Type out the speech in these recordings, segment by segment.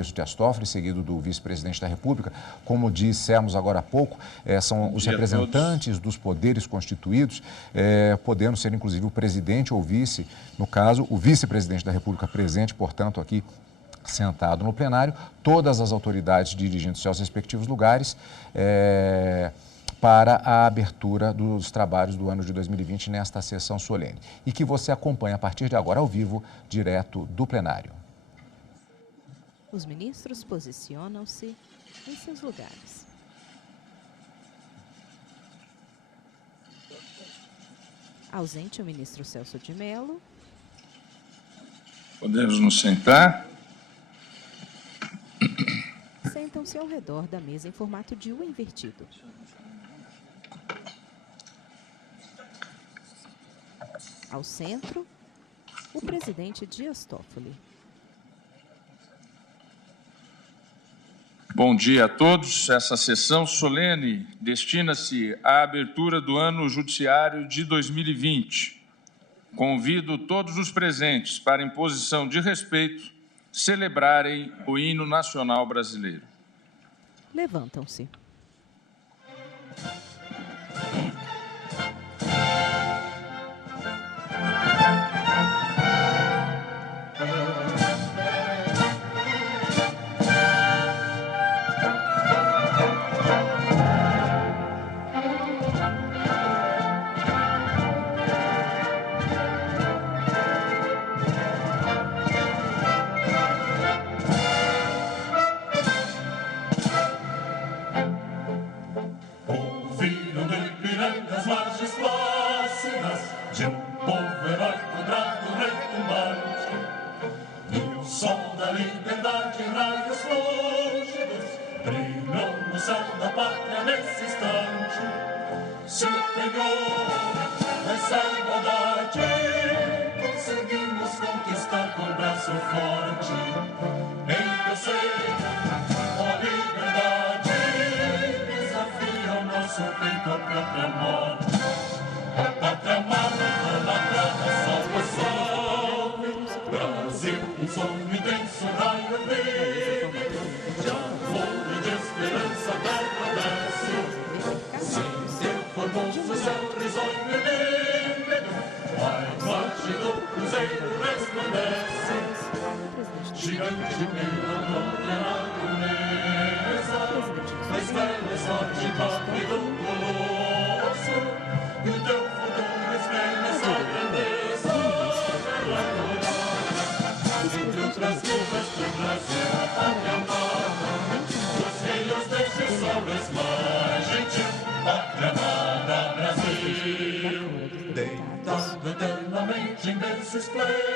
ministro Dias Toffoli, seguido do vice-presidente da República. Como dissemos agora há pouco, são os representantes dos poderes constituídos, podendo ser inclusive o presidente ou vice, no caso, o vice-presidente da República presente, portanto, aqui sentado no plenário, todas as autoridades dirigindo-se aos respectivos lugares, para a abertura dos trabalhos do ano de 2020 nesta sessão solene. E que você acompanha a partir de agora ao vivo, direto do plenário. Os ministros posicionam-se em seus lugares. Ausente o ministro Celso de Mello. Podemos nos sentar. Sentam-se ao redor da mesa em formato de U invertido. Ao centro, o presidente Dias Toffoli. Bom dia a todos. Essa sessão solene destina-se à abertura do ano judiciário de 2020. Convido todos os presentes para, em posição de respeito, celebrarem o hino nacional brasileiro. Levantam-se.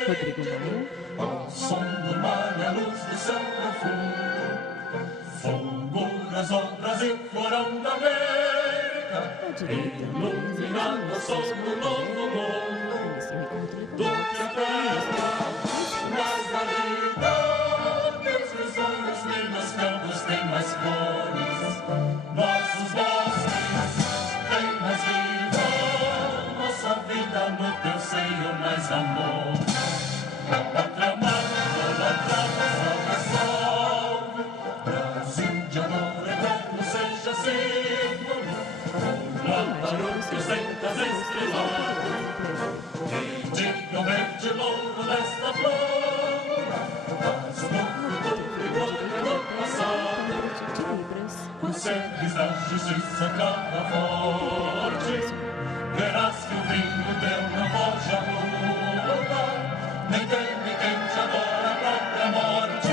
Rodrigo Maia. Ao som do mar e a luz do céu profundo, fulguras o Brasil, florão da América, iluminando o sol do novo mundo, do que a terra mais valida, meus risonhos, minas, campos têm mais cores, nossos bosques têm mais vida, nossa vida no teu seio mais amor. Pátria amada, idolatrada, salve, salve. Brasil de amor eterno seja símbolo, um lámparo que ostentas estrelado, e diga o verde louro desta flor, mas no futuro e glória do passado, os serres da justiça cada forte, verás que o vinho teu não pode amor. Nem teme quem te adora a própria morte,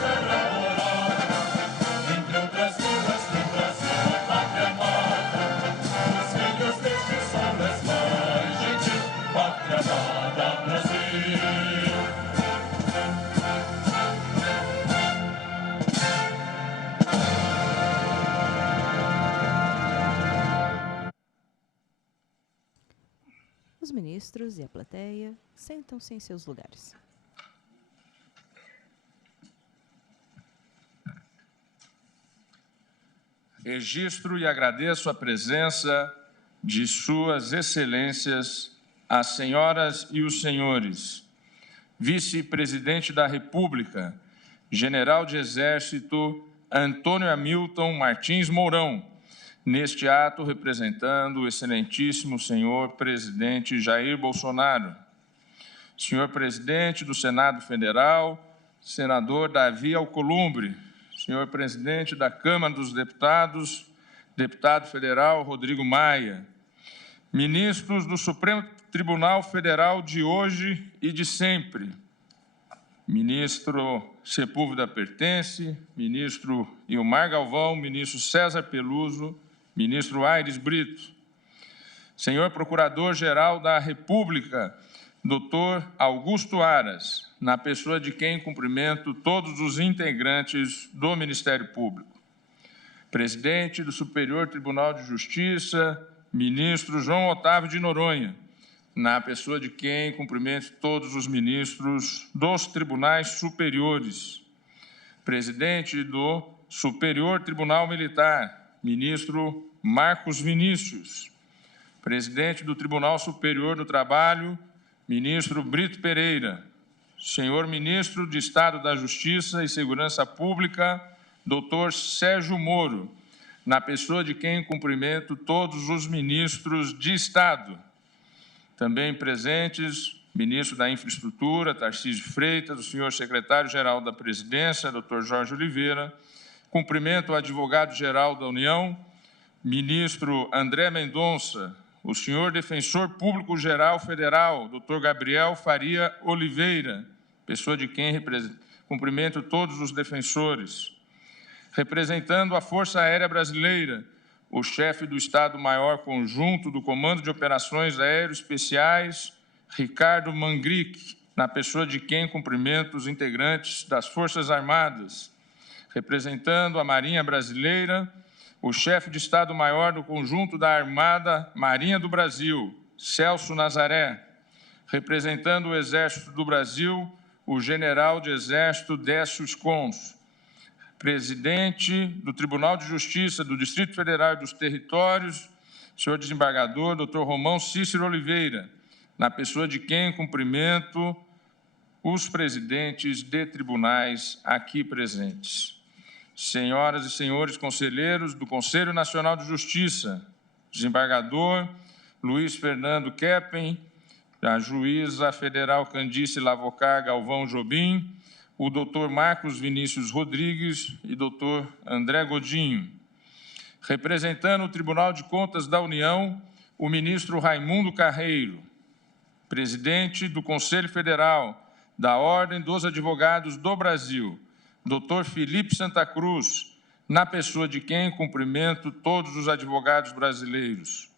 terra morada, entre outras vilas do Brasil, a pátria amada, os filhos deste sol és mais gentil, pátria amada, Brasil. Os ministros e a plateia sentam-se em seus lugares. Registro e agradeço a presença de Suas Excelências, as senhoras e os senhores, vice-presidente da República, General de Exército Antônio Hamilton Martins Mourão, neste ato representando o excelentíssimo senhor presidente Jair Bolsonaro. Senhor presidente do Senado Federal, senador Davi Alcolumbre, senhor presidente da Câmara dos Deputados, deputado federal Rodrigo Maia, ministros do Supremo Tribunal Federal de hoje e de sempre, ministro Sepúlveda Pertence, ministro Ilmar Galvão, ministro César Peluso, ministro Aires Brito, senhor Procurador-Geral da República, doutor Augusto Aras, na pessoa de quem cumprimento todos os integrantes do Ministério Público, presidente do Superior Tribunal de Justiça, ministro João Otávio de Noronha, na pessoa de quem cumprimento todos os ministros dos tribunais superiores, presidente do Superior Tribunal Militar, ministro Marcos Vinícius, presidente do Tribunal Superior do Trabalho, ministro Brito Pereira, senhor ministro de Estado da Justiça e Segurança Pública, doutor Sérgio Moro, na pessoa de quem cumprimento todos os ministros de Estado. Também presentes, ministro da Infraestrutura, Tarcísio Freitas, o senhor secretário-geral da Presidência, doutor Jorge Oliveira, cumprimento o advogado-geral da União, ministro André Mendonça, o senhor defensor público-geral federal, doutor Gabriel Faria Oliveira, pessoa de quem cumprimento todos os defensores. Representando a Força Aérea Brasileira, o chefe do Estado-Maior Conjunto do Comando de Operações Aeroespeciais, Ricardo Mangrick, na pessoa de quem cumprimento os integrantes das Forças Armadas. Representando a Marinha Brasileira, o chefe de Estado-Maior do Conjunto da Armada Marinha do Brasil, Celso Nazaré. Representando o Exército do Brasil, o General de Exército Décio Scons. Presidente do Tribunal de Justiça do Distrito Federal e dos Territórios, senhor desembargador, doutor Romão Cícero Oliveira, na pessoa de quem cumprimento os presidentes de tribunais aqui presentes. Senhoras e senhores conselheiros do Conselho Nacional de Justiça, desembargador Luiz Fernando Keppen, a juíza federal Candice Lavocar Galvão Jobim, o doutor Marcos Vinícius Rodrigues e doutor André Godinho. Representando o Tribunal de Contas da União, o ministro Raimundo Carreiro, presidente do Conselho Federal da Ordem dos Advogados do Brasil, doutor Felipe Santa Cruz, na pessoa de quem cumprimento todos os advogados brasileiros.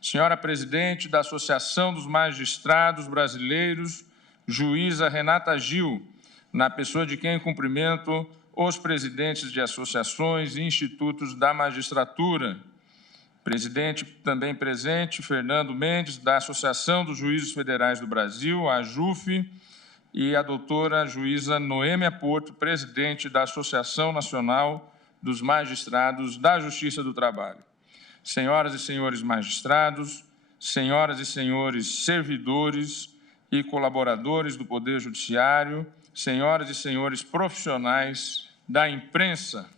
Senhora presidente da Associação dos Magistrados Brasileiros, juíza Renata Gil, na pessoa de quem cumprimento os presidentes de associações e institutos da magistratura. Presidente também presente, Fernando Mendes, da Associação dos Juízes Federais do Brasil, a AJUF, e a doutora juíza Noêmia Porto, presidente da Associação Nacional dos Magistrados da Justiça do Trabalho. Senhoras e senhores magistrados, senhoras e senhores servidores e colaboradores do Poder Judiciário, senhoras e senhores profissionais da imprensa.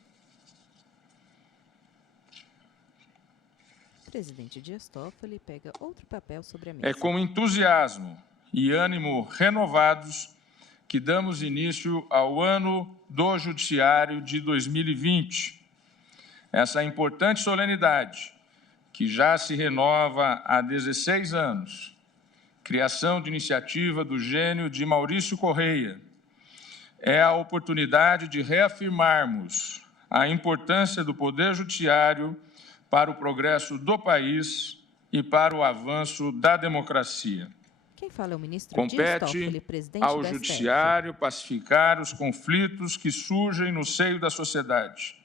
Presidente Dias Toffoli pega outro papel sobre a mesa. É com entusiasmo e ânimo renovados que damos início ao ano do Judiciário de 2020. Essa importante solenidade, que já se renova há 16 anos, criação de iniciativa do gênio de Maurício Correia, é a oportunidade de reafirmarmos a importância do Poder Judiciário para o progresso do país e para o avanço da democracia. Quem fala é o ministro Compete Dias Toffoli, presidente ao do Judiciário pacificar os conflitos que surgem no seio da sociedade,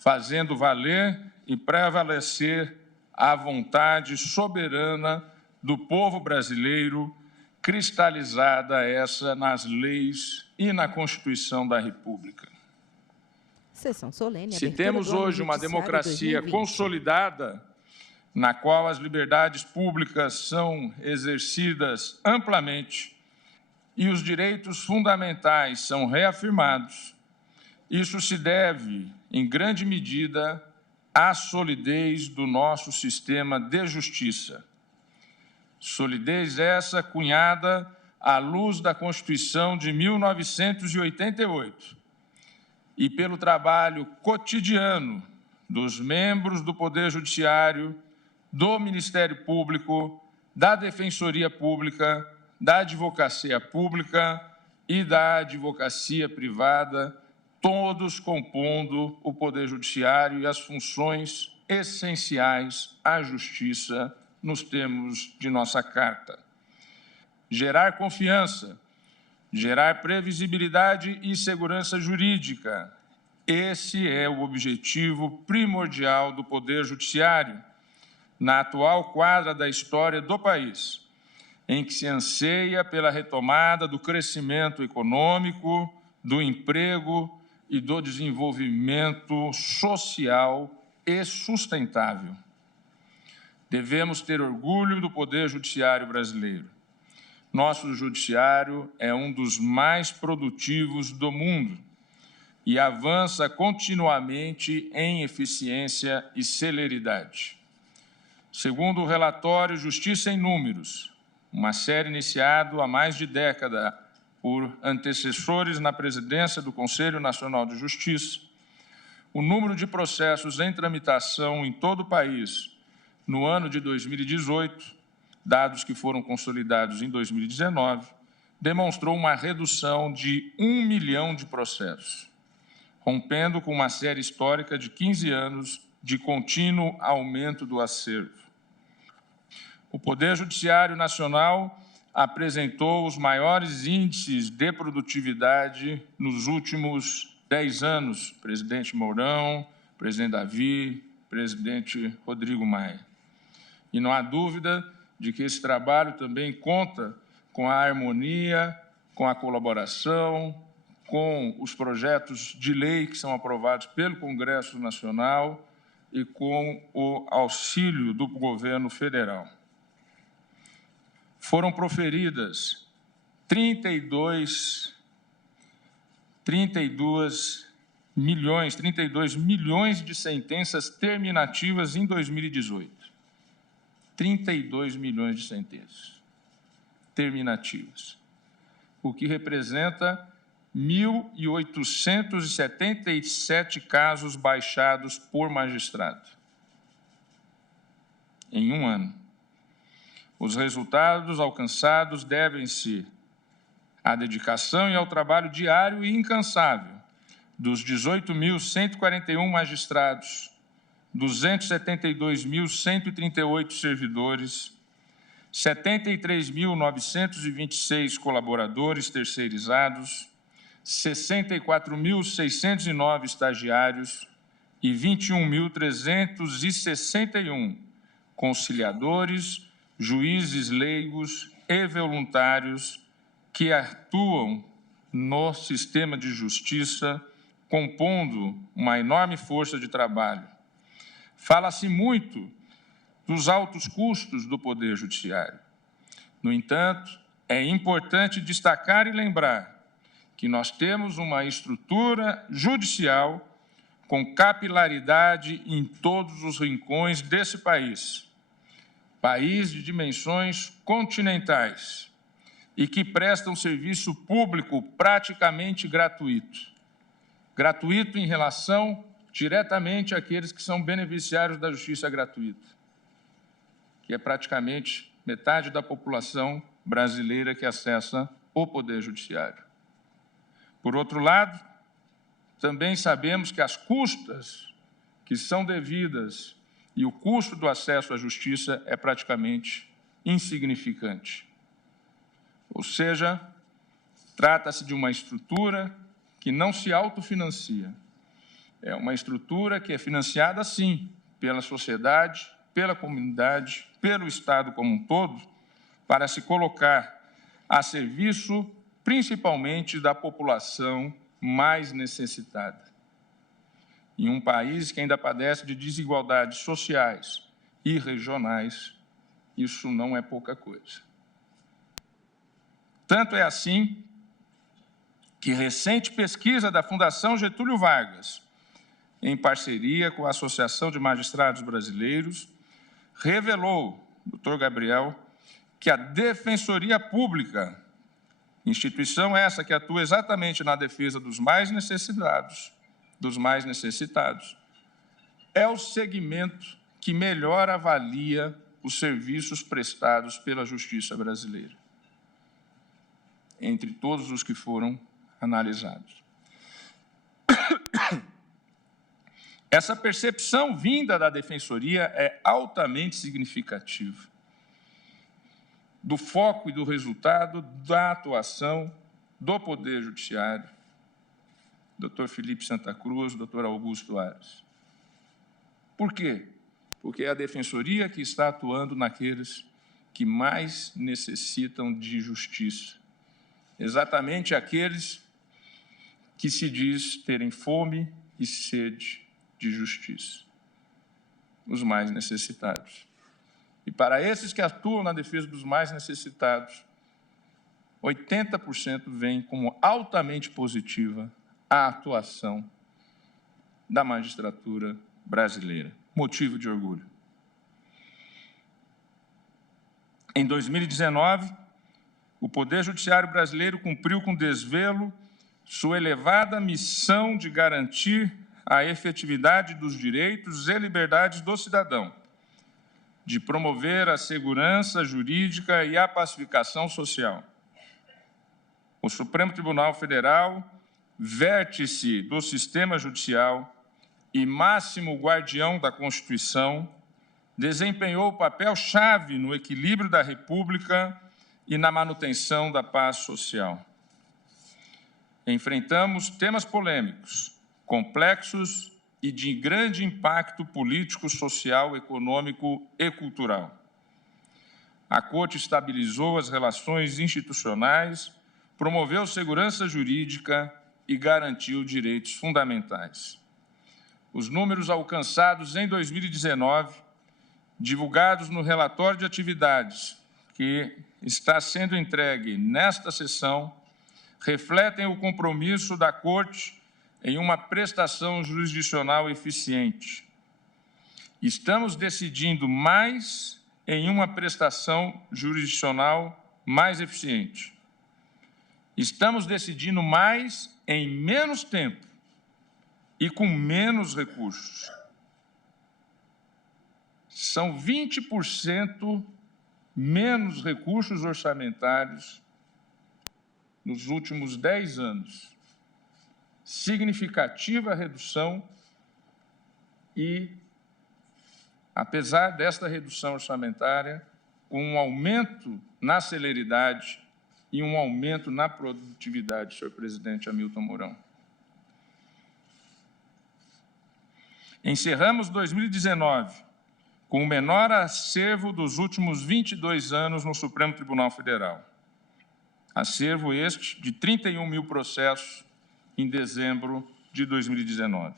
fazendo valer e prevalecer a vontade soberana do povo brasileiro, cristalizada essa nas leis e na Constituição da República. Sessão solene. Se temos hoje uma democracia consolidada, na qual as liberdades públicas são exercidas amplamente e os direitos fundamentais são reafirmados, Isso se deve, em grande medida, à solidez do nosso sistema de justiça. Solidez essa cunhada à luz da Constituição de 1988 e pelo trabalho cotidiano dos membros do Poder Judiciário, do Ministério Público, da Defensoria Pública, da Advocacia Pública e da Advocacia Privada, todos compondo o Poder Judiciário e as funções essenciais à justiça nos termos de nossa Carta. Gerar confiança, gerar previsibilidade e segurança jurídica. Esse é o objetivo primordial do Poder Judiciário, na atual quadra da história do país, em que se anseia pela retomada do crescimento econômico, do emprego e do desenvolvimento social e sustentável. Devemos ter orgulho do Poder Judiciário brasileiro. Nosso judiciário é um dos mais produtivos do mundo e avança continuamente em eficiência e celeridade. Segundo o relatório Justiça em Números, uma série iniciada há mais de década por antecessores na presidência do Conselho Nacional de Justiça, o número de processos em tramitação em todo o país no ano de 2018, dados que foram consolidados em 2019, demonstrou uma redução de 1 milhão de processos, rompendo com uma série histórica de 15 anos de contínuo aumento do acervo. O Poder Judiciário Nacional apresentou os maiores índices de produtividade nos últimos 10 anos, presidente Mourão, presidente Davi, presidente Rodrigo Maia. E não há dúvida de que esse trabalho também conta com a harmonia, com a colaboração, com os projetos de lei que são aprovados pelo Congresso Nacional e com o auxílio do governo federal. Foram proferidas 32 milhões de sentenças terminativas em 2018. 32 milhões de sentenças terminativas, o que representa 1.877 casos baixados por magistrado em um ano. Os resultados alcançados devem-se à dedicação e ao trabalho diário e incansável dos 18.141 magistrados, 272.138 servidores, 73.926 colaboradores terceirizados, 64.609 estagiários e 21.361 conciliadores, juízes leigos e voluntários que atuam no sistema de justiça, compondo uma enorme força de trabalho. Fala-se muito dos altos custos do Poder Judiciário. No entanto, é importante destacar e lembrar que nós temos uma estrutura judicial com capilaridade em todos os rincões desse país, país de dimensões continentais e que presta um serviço público praticamente gratuito. Gratuito em relação diretamente àqueles que são beneficiários da justiça gratuita, que é praticamente metade da população brasileira que acessa o Poder Judiciário. Por outro lado, também sabemos que as custas que são devidas e o custo do acesso à justiça é praticamente insignificante. Ou seja, trata-se de uma estrutura que não se autofinancia. É uma estrutura que é financiada, sim, pela sociedade, pela comunidade, pelo Estado como um todo, para se colocar a serviço, principalmente, da população mais necessitada. Em um país que ainda padece de desigualdades sociais e regionais, isso não é pouca coisa. Tanto é assim que recente pesquisa da Fundação Getúlio Vargas, em parceria com a Associação de Magistrados Brasileiros, revelou, doutor Gabriel, que a Defensoria Pública, instituição essa que atua exatamente na defesa dos mais necessitados, é o segmento que melhor avalia os serviços prestados pela Justiça brasileira, entre todos os que foram analisados. Essa percepção vinda da Defensoria é altamente significativa do foco e do resultado da atuação do Poder Judiciário, Dr. Felipe Santa Cruz, Dr. Augusto Aras. Por quê? Porque é a Defensoria que está atuando naqueles que mais necessitam de justiça, exatamente aqueles que se diz terem fome e sede de justiça, os mais necessitados. E para esses que atuam na defesa dos mais necessitados, 80% veem como altamente positiva a atuação da magistratura brasileira. Motivo de orgulho. Em 2019, o Poder Judiciário brasileiro cumpriu com desvelo sua elevada missão de garantir a efetividade dos direitos e liberdades do cidadão, de promover a segurança jurídica e a pacificação social. O Supremo Tribunal Federal, vértice do sistema judicial e máximo guardião da Constituição, desempenhou papel-chave no equilíbrio da República e na manutenção da paz social. Enfrentamos temas polêmicos, complexos e de grande impacto político, social, econômico e cultural. A Corte estabilizou as relações institucionais, promoveu segurança jurídica e garantiu direitos fundamentais. Os números alcançados em 2019, divulgados no relatório de atividades que está sendo entregue nesta sessão, refletem o compromisso da Corte em uma prestação jurisdicional eficiente. Estamos decidindo mais em uma prestação jurisdicional mais eficiente. Estamos decidindo mais em menos tempo e com menos recursos. São 20% menos recursos orçamentários nos últimos 10 anos. Significativa redução e, apesar desta redução orçamentária, um aumento na celeridade e um aumento na produtividade, senhor presidente Hamilton Mourão. Encerramos 2019 com o menor acervo dos últimos 22 anos no Supremo Tribunal Federal. Acervo este de 31 mil processos em dezembro de 2019.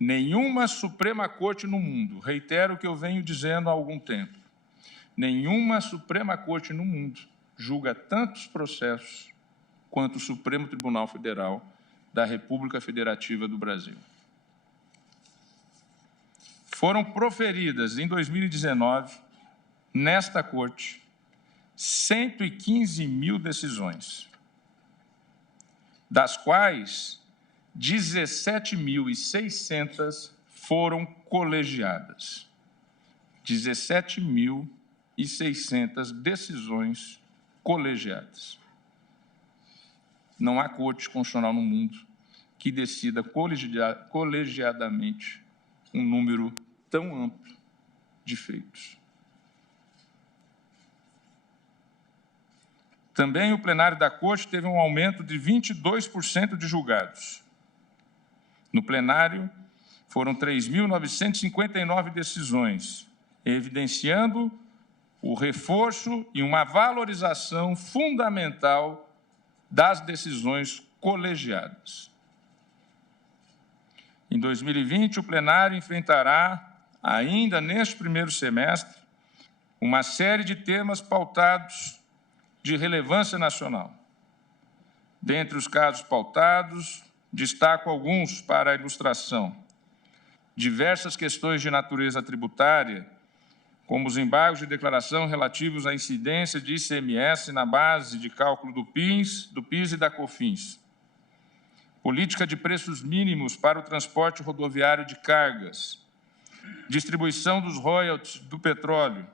Nenhuma Suprema Corte no mundo, reitero o que eu venho dizendo há algum tempo, nenhuma Suprema Corte no mundo julga tantos processos quanto o Supremo Tribunal Federal da República Federativa do Brasil. Foram proferidas em 2019, nesta Corte, 115 mil decisões, das quais 17.600 foram colegiadas. 17.600 decisões colegiadas. Não há corte constitucional no mundo que decida colegiadamente um número tão amplo de feitos. Também o plenário da Corte teve um aumento de 22% de julgados. No plenário, foram 3.959 decisões, evidenciando o reforço e uma valorização fundamental das decisões colegiadas. Em 2020, o plenário enfrentará, ainda neste primeiro semestre, uma série de temas pautados de relevância nacional. Dentre os casos pautados, destaco alguns para a ilustração. Diversas questões de natureza tributária, como os embargos de declaração relativos à incidência de ICMS na base de cálculo do PIS e da COFINS. Política de preços mínimos para o transporte rodoviário de cargas. Distribuição dos royalties do petróleo.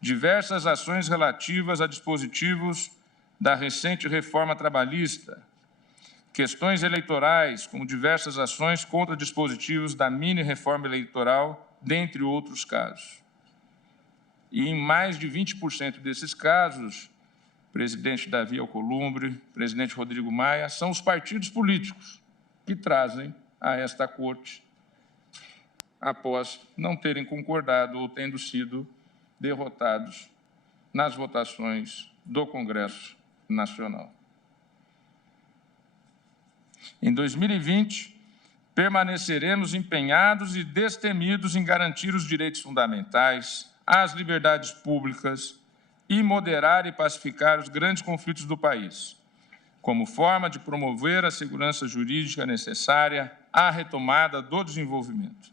Diversas ações relativas a dispositivos da recente reforma trabalhista. Questões eleitorais, como diversas ações contra dispositivos da mini-reforma eleitoral, dentre outros casos. E em mais de 20% desses casos, presidente Davi Alcolumbre, presidente Rodrigo Maia, são os partidos políticos que trazem a esta Corte após não terem concordado ou tendo sido derrotados nas votações do Congresso Nacional. Em 2020, permaneceremos empenhados e destemidos em garantir os direitos fundamentais, as liberdades públicas e moderar e pacificar os grandes conflitos do país, como forma de promover a segurança jurídica necessária à retomada do desenvolvimento.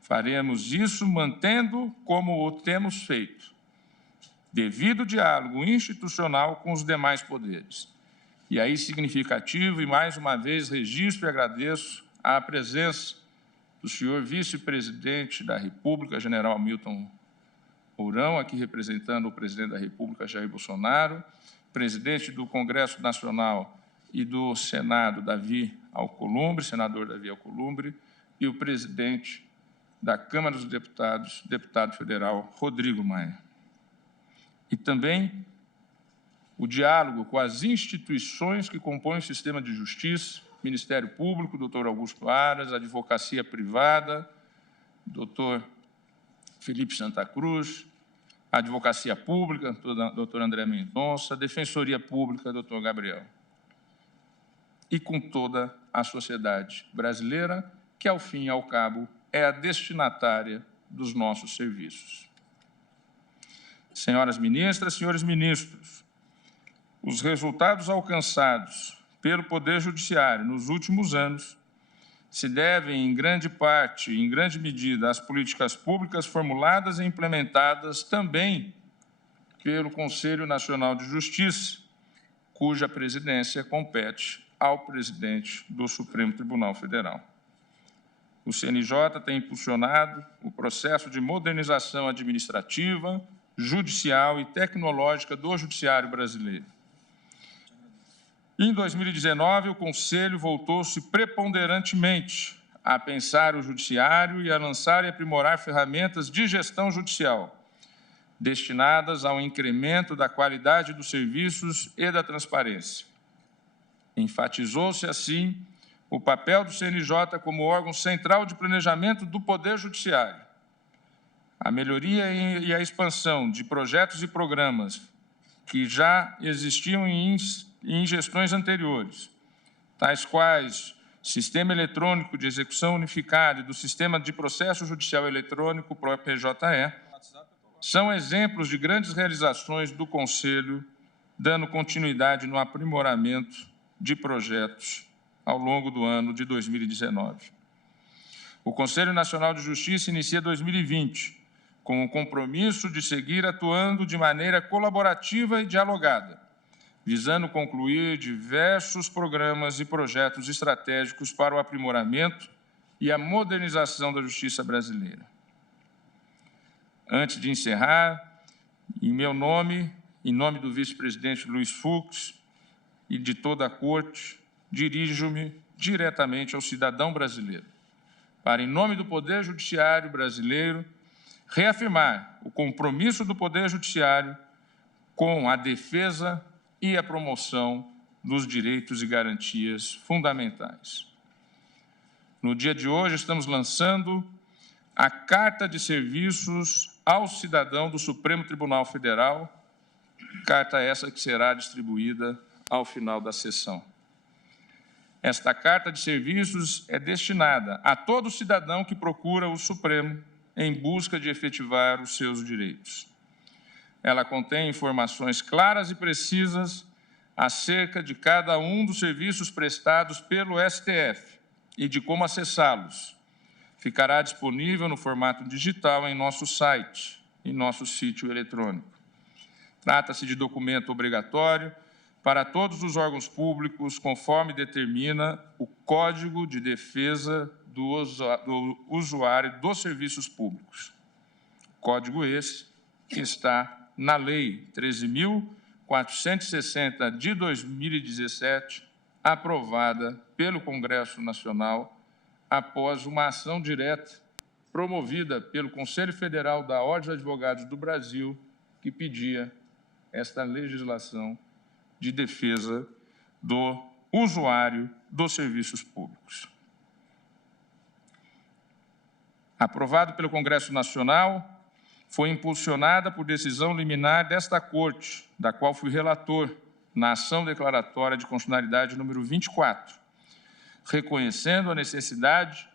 Faremos isso mantendo como o temos feito, devido diálogo institucional com os demais poderes. E aí, significativo, e mais uma vez registro e agradeço a presença do senhor vice-presidente da República, general Hamilton Mourão, aqui representando o presidente da República, Jair Bolsonaro, presidente do Congresso Nacional e do Senado, Davi Alcolumbre, senador Davi Alcolumbre, e o presidente da Câmara dos Deputados, deputado federal Rodrigo Maia. E também o diálogo com as instituições que compõem o sistema de justiça, Ministério Público, doutor Augusto Aras, Advocacia Privada, doutor Felipe Santa Cruz, Advocacia Pública, doutor André Mendonça, Defensoria Pública, doutor Gabriel. E com toda a sociedade brasileira, que, ao fim e ao cabo, é a destinatária dos nossos serviços. Senhoras ministras, senhores ministros, os resultados alcançados pelo Poder Judiciário nos últimos anos se devem, em grande parte, em grande medida, às políticas públicas formuladas e implementadas também pelo Conselho Nacional de Justiça, cuja presidência compete ao presidente do Supremo Tribunal Federal. O CNJ tem impulsionado o processo de modernização administrativa, judicial e tecnológica do judiciário brasileiro. Em 2019, o Conselho voltou-se preponderantemente a pensar o judiciário e a lançar e aprimorar ferramentas de gestão judicial, destinadas ao incremento da qualidade dos serviços e da transparência. Enfatizou-se, assim, o papel do CNJ como órgão central de planejamento do Poder Judiciário, a melhoria e a expansão de projetos e programas que já existiam em gestões anteriores, tais quais Sistema Eletrônico de Execução Unificado e do Sistema de Processo Judicial Eletrônico, PJE, são exemplos de grandes realizações do Conselho, dando continuidade no aprimoramento de projetos ao longo do ano de 2019. O Conselho Nacional de Justiça inicia 2020 com o compromisso de seguir atuando de maneira colaborativa e dialogada, visando concluir diversos programas e projetos estratégicos para o aprimoramento e a modernização da justiça brasileira. Antes de encerrar, em meu nome, em nome do vice-presidente Luiz Fux e de toda a Corte, dirijo-me diretamente ao cidadão brasileiro, para, em nome do Poder Judiciário brasileiro, reafirmar o compromisso do Poder Judiciário com a defesa e a promoção dos direitos e garantias fundamentais. No dia de hoje, estamos lançando a Carta de Serviços ao Cidadão do Supremo Tribunal Federal, carta essa que será distribuída ao final da sessão. Esta Carta de Serviços é destinada a todo cidadão que procura o Supremo em busca de efetivar os seus direitos. Ela contém informações claras e precisas acerca de cada um dos serviços prestados pelo STF e de como acessá-los. Ficará disponível no formato digital em nosso site, em nosso sítio eletrônico. Trata-se de documento obrigatório para todos os órgãos públicos, conforme determina o Código de Defesa do Usuário dos Serviços Públicos. Código esse que está na Lei 13.460 de 2017, aprovada pelo Congresso Nacional após uma ação direta promovida pelo Conselho Federal da Ordem dos Advogados do Brasil, que pedia esta legislação de defesa do usuário dos serviços públicos. Aprovado pelo Congresso Nacional, foi impulsionada por decisão liminar desta Corte, da qual fui relator, na ação declaratória de constitucionalidade número 24, reconhecendo a necessidade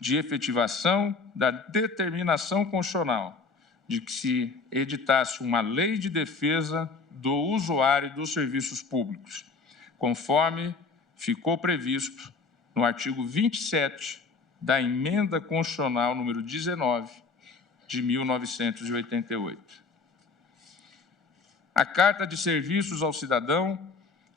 de efetivação da determinação constitucional de que se editasse uma lei de defesa do usuário dos serviços públicos, conforme ficou previsto no artigo 27 da Emenda Constitucional número 19 de 1988. A Carta de Serviços ao Cidadão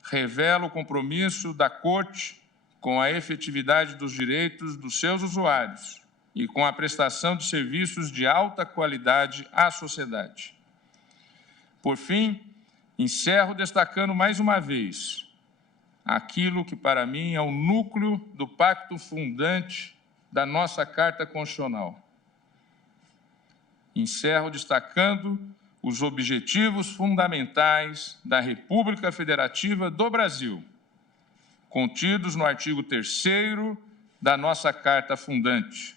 revela o compromisso da Corte com a efetividade dos direitos dos seus usuários e com a prestação de serviços de alta qualidade à sociedade. Por fim, encerro destacando mais uma vez aquilo que, para mim, é o núcleo do pacto fundante da nossa Carta Constitucional. Encerro destacando os objetivos fundamentais da República Federativa do Brasil, contidos no artigo 3º da nossa Carta Fundante.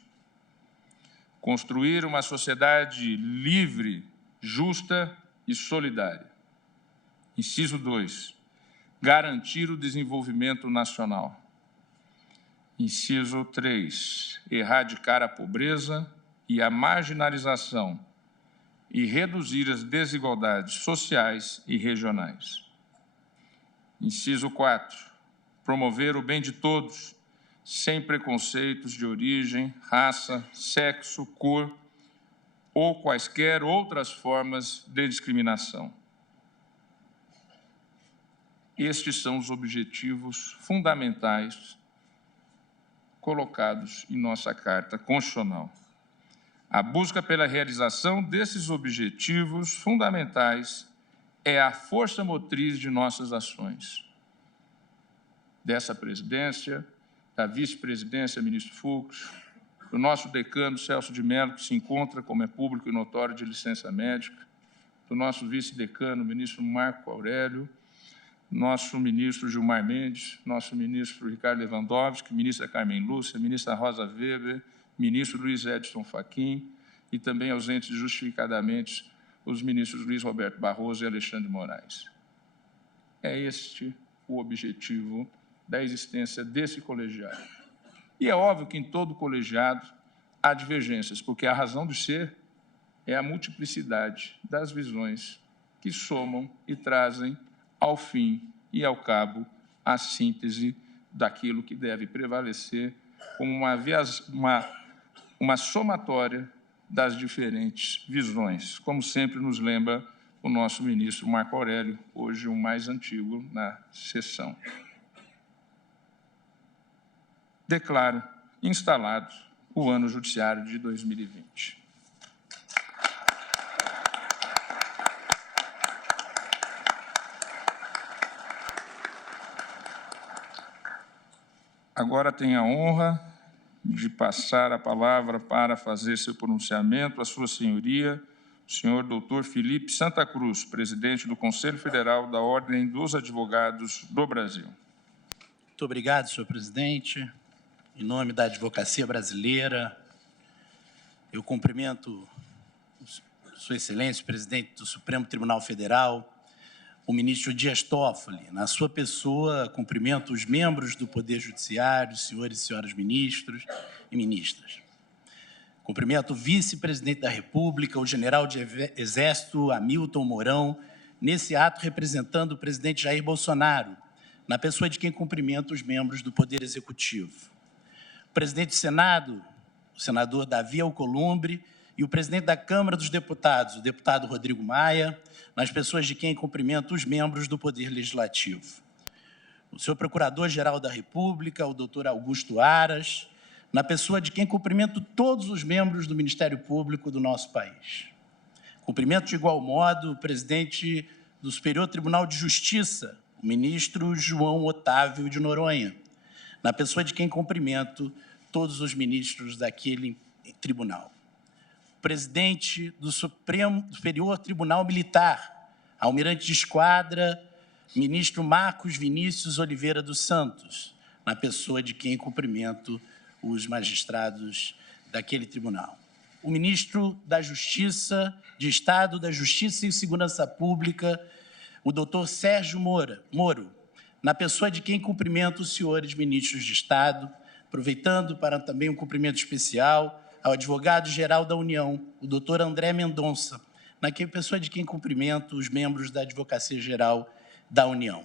Construir uma sociedade livre, justa e solidária. Inciso 2. Garantir o desenvolvimento nacional. Inciso 3. Erradicar a pobreza e a marginalização e reduzir as desigualdades sociais e regionais. Inciso 4. Promover o bem de todos, sem preconceitos de origem, raça, sexo, cor ou quaisquer outras formas de discriminação. Estes são os objetivos fundamentais colocados em nossa Carta Constitucional. A busca pela realização desses objetivos fundamentais é a força motriz de nossas ações. Dessa presidência, da vice-presidência, ministro Fux, do nosso decano Celso de Mello, que se encontra, como é público e notório, de licença médica, do nosso vice-decano, ministro Marco Aurélio, nosso ministro Gilmar Mendes, nosso ministro Ricardo Lewandowski, ministra Carmen Lúcia, ministra Rosa Weber, ministro Luiz Edson Fachin e também ausentes justificadamente os ministros Luiz Roberto Barroso e Alexandre de Moraes. É este o objetivo da existência desse colegiado. E é óbvio que em todo colegiado há divergências, porque a razão de ser é a multiplicidade das visões que somam e trazem ao fim e ao cabo a síntese daquilo que deve prevalecer como uma somatória das diferentes visões, como sempre nos lembra o nosso ministro Marco Aurélio, hoje o mais antigo na sessão. Declaro instalado o ano judiciário de 2020. Agora tenho a honra de passar a palavra para fazer seu pronunciamento a Sua Senhoria, o senhor doutor Felipe Santa Cruz, presidente do Conselho Federal da Ordem dos Advogados do Brasil. Muito obrigado, senhor presidente. Em nome da advocacia brasileira, eu cumprimento Sua Excelência, presidente do Supremo Tribunal Federal, o ministro Dias Toffoli. Na sua pessoa, cumprimento os membros do Poder Judiciário, senhores e senhoras ministros e ministras. Cumprimento o vice-presidente da República, o general de Exército Hamilton Mourão, nesse ato representando o presidente Jair Bolsonaro, na pessoa de quem cumprimento os membros do Poder Executivo. O presidente do Senado, o senador Davi Alcolumbre, e o presidente da Câmara dos Deputados, o deputado Rodrigo Maia, nas pessoas de quem cumprimento os membros do Poder Legislativo. O senhor Procurador-Geral da República, o doutor Augusto Aras, na pessoa de quem cumprimento todos os membros do Ministério Público do nosso país. Cumprimento de igual modo o presidente do Superior Tribunal de Justiça, o ministro João Otávio de Noronha, na pessoa de quem cumprimento todos os ministros daquele tribunal. O presidente do Superior Tribunal Militar, almirante de esquadra, ministro Marcos Vinícius Oliveira dos Santos, na pessoa de quem cumprimento os magistrados daquele tribunal. O ministro da Justiça, de Estado da Justiça e Segurança Pública, o doutor Sérgio Moro, na pessoa de quem cumprimento os senhores ministros de Estado, aproveitando para também um cumprimento especial ao advogado-geral da União, o doutor André Mendonça, na pessoa de quem cumprimento os membros da Advocacia Geral da União.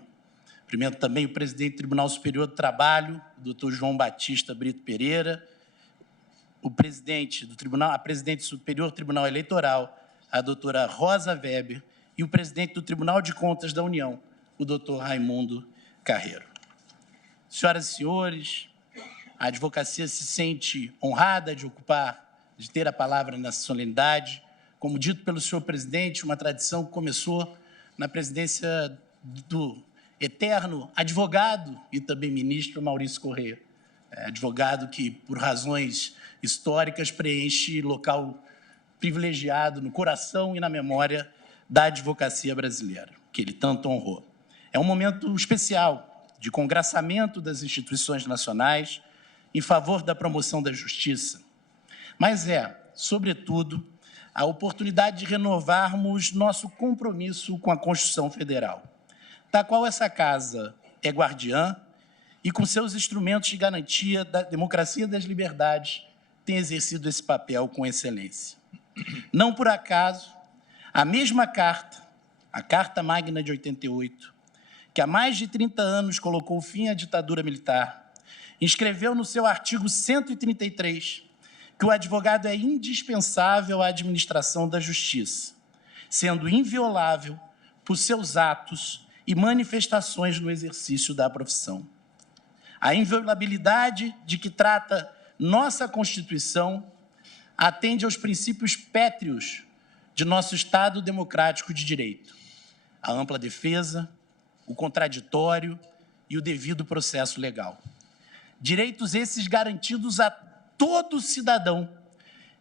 Cumprimento também o presidente do Tribunal Superior do Trabalho, o doutor João Batista Brito Pereira, o presidente do Tribunal, a presidente do Superior Tribunal Eleitoral, a doutora Rosa Weber, e o presidente do Tribunal de Contas da União, o doutor Raimundo Carreiro. Senhoras e senhores, a advocacia se sente honrada de ter a palavra nessa solenidade. Como dito pelo senhor presidente, uma tradição que começou na presidência do eterno advogado e também ministro Maurício Correia, advogado que, por razões históricas, preenche local privilegiado no coração e na memória da advocacia brasileira, que ele tanto honrou. É um momento especial de congraçamento das instituições nacionais em favor da promoção da justiça, mas sobretudo, a oportunidade de renovarmos nosso compromisso com a Constituição Federal, da qual essa Casa é guardiã e, com seus instrumentos de garantia da democracia e das liberdades, tem exercido esse papel com excelência. Não por acaso, a mesma carta, a Carta Magna de 88, que há mais de 30 anos colocou fim à ditadura militar, inscreveu no seu artigo 133 que o advogado é indispensável à administração da justiça, sendo inviolável por seus atos e manifestações no exercício da profissão. A inviolabilidade de que trata nossa Constituição atende aos princípios pétreos de nosso Estado democrático de direito, a ampla defesa, o contraditório e o devido processo legal. Direitos esses garantidos a todo cidadão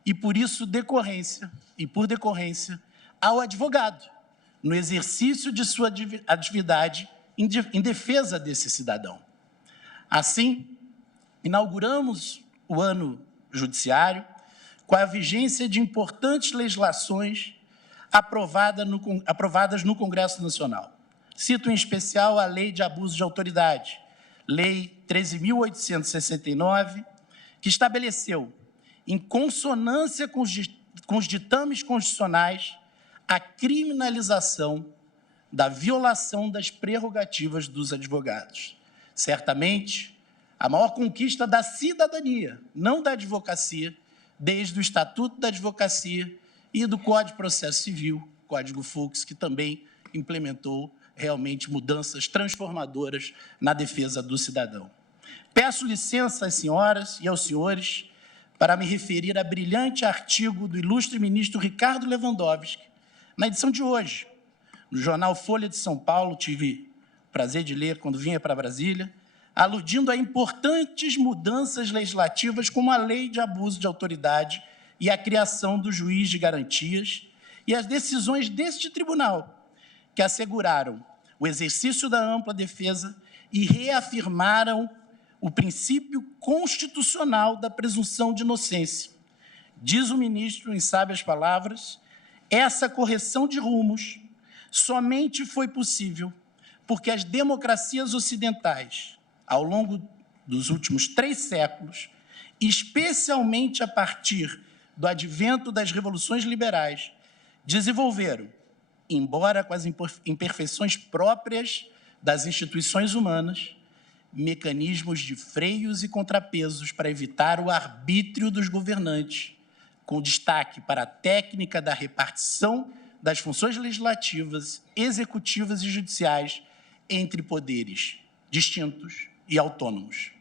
e, por decorrência, ao advogado, no exercício de sua atividade em defesa desse cidadão. Assim, inauguramos o ano judiciário com a vigência de importantes legislações aprovadas no Congresso Nacional. Cito em especial a Lei de Abuso de Autoridade, Lei 13.869, que estabeleceu, em consonância com os ditames constitucionais, a criminalização da violação das prerrogativas dos advogados. Certamente, a maior conquista da cidadania, não da advocacia, desde o Estatuto da Advocacia e do Código de Processo Civil, Código Fux, que também implementou realmente mudanças transformadoras na defesa do cidadão. Peço licença às senhoras e aos senhores para me referir a brilhante artigo do ilustre ministro Ricardo Lewandowski, na edição de hoje, no jornal Folha de São Paulo, tive o prazer de ler quando vinha para Brasília, aludindo a importantes mudanças legislativas como a Lei de Abuso de Autoridade e a criação do juiz de garantias e as decisões deste tribunal, que asseguraram o exercício da ampla defesa e reafirmaram o princípio constitucional da presunção de inocência. Diz o ministro, em sábias palavras, essa correção de rumos somente foi possível porque as democracias ocidentais, ao longo dos últimos 3 séculos, especialmente a partir do advento das revoluções liberais, desenvolveram, embora com as imperfeições próprias das instituições humanas, mecanismos de freios e contrapesos para evitar o arbítrio dos governantes, com destaque para a técnica da repartição das funções legislativas, executivas e judiciais entre poderes distintos e autônomos.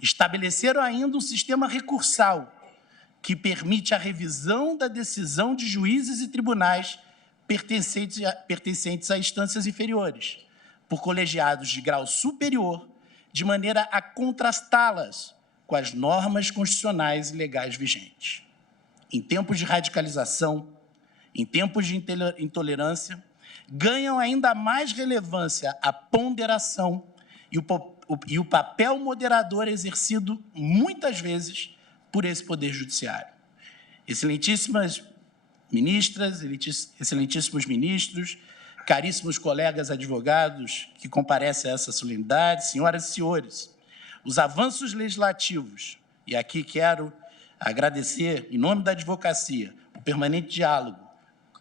Estabeleceram ainda um sistema recursal que permite a revisão da decisão de juízes e tribunais pertencentes a instâncias inferiores, por colegiados de grau superior, de maneira a contrastá-las com as normas constitucionais e legais vigentes. Em tempos de radicalização, em tempos de intolerância, ganham ainda mais relevância a ponderação e o papel moderador exercido, muitas vezes, por esse Poder Judiciário. Excelentíssimas ministras, excelentíssimos ministros, caríssimos colegas advogados que comparecem a essa solenidade, senhoras e senhores, os avanços legislativos, e aqui quero agradecer, em nome da advocacia, o permanente diálogo,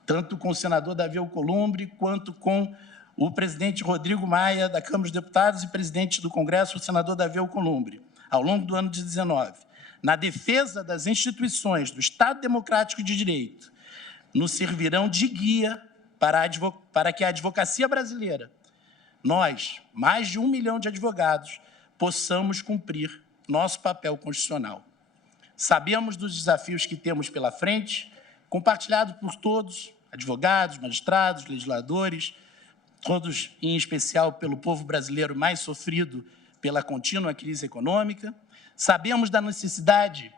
tanto com o senador Davi Alcolumbre, quanto com o presidente Rodrigo Maia, da Câmara dos Deputados, e presidente do Congresso, o senador Davi Alcolumbre, ao longo do ano de 2019, na defesa das instituições do Estado Democrático de Direito, nos servirão de guia para que a advocacia brasileira, nós, mais de 1 milhão de advogados, possamos cumprir nosso papel constitucional. Sabemos dos desafios que temos pela frente, compartilhados por todos, advogados, magistrados, legisladores, todos, em especial, pelo povo brasileiro mais sofrido pela contínua crise econômica. Sabemos da necessidade,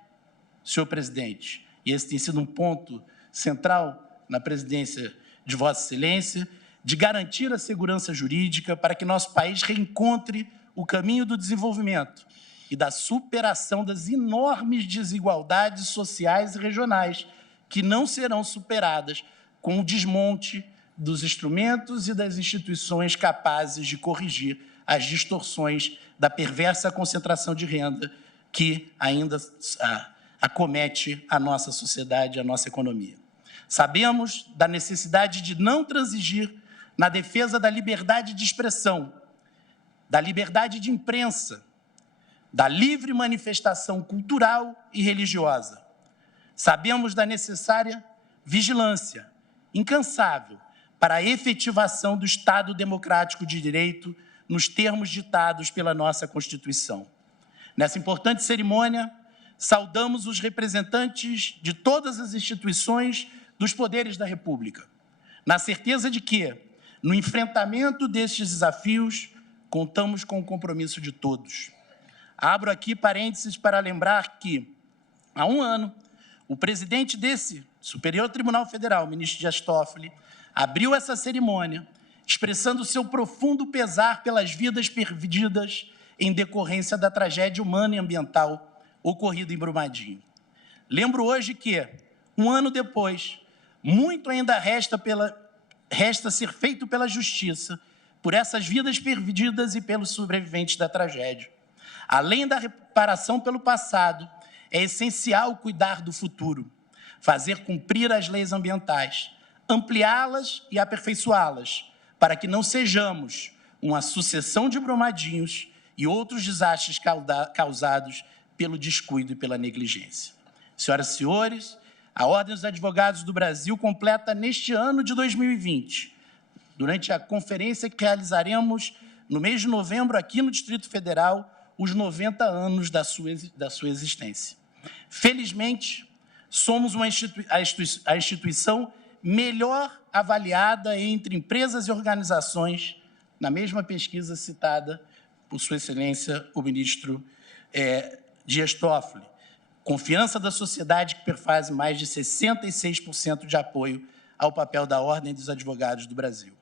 senhor presidente, e esse tem sido um ponto central na presidência de Vossa Excelência, de garantir a segurança jurídica para que nosso país reencontre o caminho do desenvolvimento e da superação das enormes desigualdades sociais e regionais que não serão superadas com o desmonte dos instrumentos e das instituições capazes de corrigir as distorções da perversa concentração de renda que ainda acomete a nossa sociedade, a nossa economia. Sabemos da necessidade de não transigir na defesa da liberdade de expressão, da liberdade de imprensa, da livre manifestação cultural e religiosa. Sabemos da necessária vigilância incansável para a efetivação do Estado Democrático de Direito nos termos ditados pela nossa Constituição. Nessa importante cerimônia, saudamos os representantes de todas as instituições dos poderes da República, na certeza de que, no enfrentamento destes desafios, contamos com o compromisso de todos. Abro aqui parênteses para lembrar que, há um ano, o presidente desse Superior Tribunal Federal, o ministro Dias Toffoli, abriu essa cerimônia expressando seu profundo pesar pelas vidas perdidas em decorrência da tragédia humana e ambiental ocorrida em Brumadinho. Lembro hoje que, um ano depois, muito ainda resta ser feito pela justiça por essas vidas perdidas e pelos sobreviventes da tragédia. Além da reparação pelo passado, é essencial cuidar do futuro, fazer cumprir as leis ambientais, ampliá-las e aperfeiçoá-las, para que não sejamos uma sucessão de Brumadinhos e outros desastres causados pelo descuido e pela negligência. Senhoras e senhores, a Ordem dos Advogados do Brasil completa neste ano de 2020, durante a conferência que realizaremos no mês de novembro aqui no Distrito Federal, os 90 anos da sua existência. Felizmente, somos a instituição melhor avaliada entre empresas e organizações, na mesma pesquisa citada por Sua Excelência, o ministro Dias Toffoli. Confiança da sociedade que perfaz mais de 66% de apoio ao papel da Ordem dos Advogados do Brasil.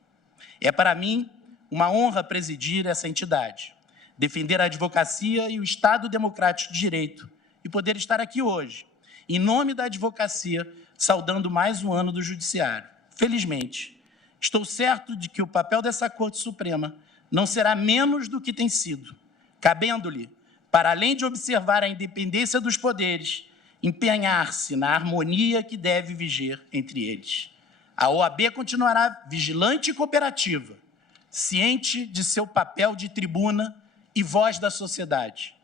É para mim uma honra presidir essa entidade, defender a advocacia e o Estado Democrático de Direito e poder estar aqui hoje, em nome da advocacia, saudando mais um ano do Judiciário. Felizmente, estou certo de que o papel dessa Corte Suprema não será menos do que tem sido, cabendo-lhe, para além de observar a independência dos poderes, empenhar-se na harmonia que deve viger entre eles. A OAB continuará vigilante e cooperativa, ciente de seu papel de tribuna e voz da sociedade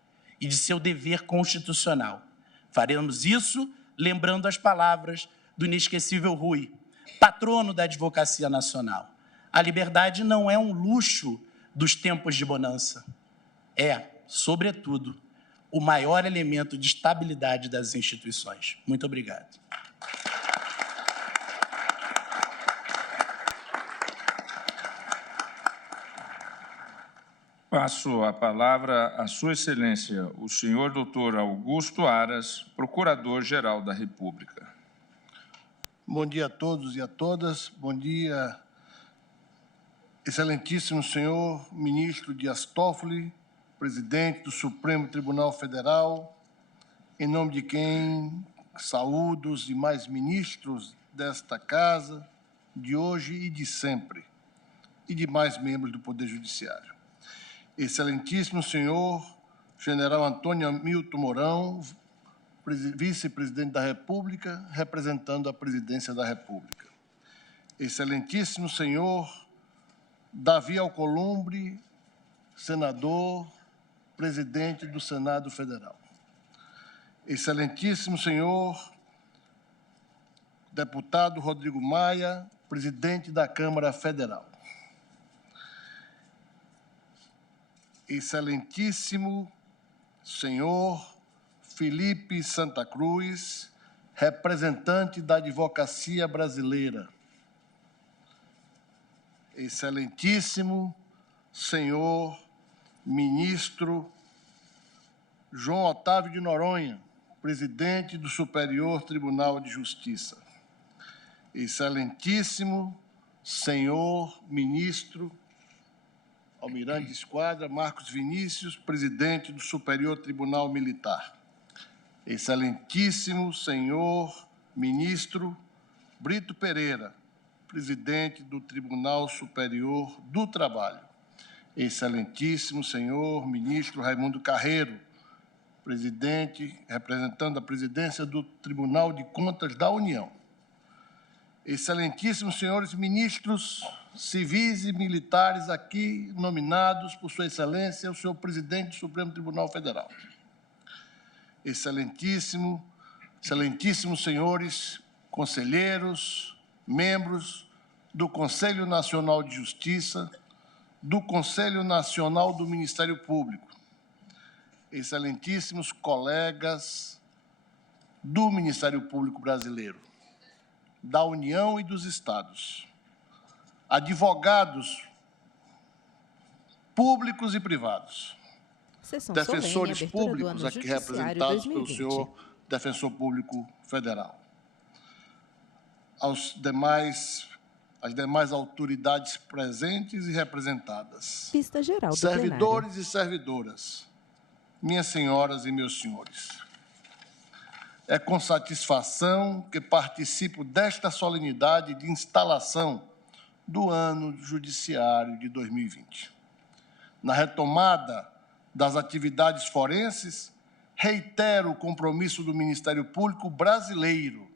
e de seu dever constitucional. Faremos isso lembrando as palavras do inesquecível Rui, patrono da Advocacia Nacional. A liberdade não é um luxo dos tempos de bonança. É, sobretudo, o maior elemento de estabilidade das instituições. Muito obrigado. Passo a palavra à Sua Excelência, o senhor doutor Augusto Aras, Procurador-Geral da República. Bom dia a todos e a todas. Bom dia, excelentíssimo senhor ministro Dias Toffoli, presidente do Supremo Tribunal Federal, em nome de quem saúdo os demais ministros desta casa, de hoje e de sempre, e demais membros do Poder Judiciário. Excelentíssimo senhor general Antônio Hamilton Mourão, vice-presidente da República, representando a presidência da República. Excelentíssimo senhor Davi Alcolumbre, senador, presidente do Senado Federal. Excelentíssimo senhor deputado Rodrigo Maia, presidente da Câmara Federal. Excelentíssimo senhor Felipe Santa Cruz, representante da Advocacia Brasileira. Excelentíssimo senhor ministro João Otávio de Noronha, presidente do Superior Tribunal de Justiça. Excelentíssimo senhor ministro Almirante de Esquadra Marcos Vinícius, presidente do Superior Tribunal Militar. Excelentíssimo senhor ministro Brito Pereira, presidente do Tribunal Superior do Trabalho. Excelentíssimo senhor ministro Raimundo Carreiro, presidente, representando a presidência do Tribunal de Contas da União. Excelentíssimos senhores ministros civis e militares aqui nominados por Sua Excelência, o senhor presidente do Supremo Tribunal Federal. Excelentíssimos senhores conselheiros, membros do Conselho Nacional de Justiça, do Conselho Nacional do Ministério Público, excelentíssimos colegas do Ministério Público Brasileiro, da União e dos Estados, advogados públicos e privados, defensores públicos aqui representados pelo senhor defensor público federal, as demais autoridades presentes e representadas, Vista geral do servidores plenário. E servidoras, minhas senhoras e meus senhores. É com satisfação que participo desta solenidade de instalação do ano judiciário de 2020. Na retomada das atividades forenses, reitero o compromisso do Ministério Público brasileiro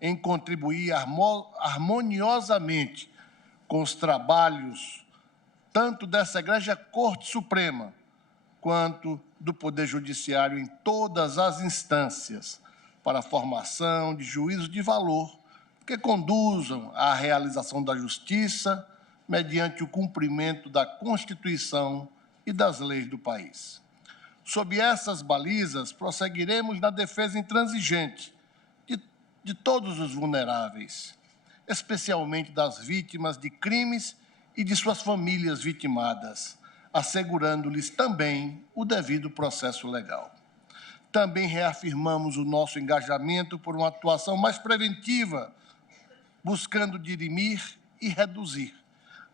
em contribuir harmoniosamente com os trabalhos tanto dessa Egrégia Corte Suprema quanto do Poder Judiciário em todas as instâncias para a formação de juízos de valor que conduzam à realização da justiça mediante o cumprimento da Constituição e das leis do país. Sob essas balizas, prosseguiremos na defesa intransigente de todos os vulneráveis, especialmente das vítimas de crimes e de suas famílias vitimadas, assegurando-lhes também o devido processo legal. Também reafirmamos o nosso engajamento por uma atuação mais preventiva, buscando dirimir e reduzir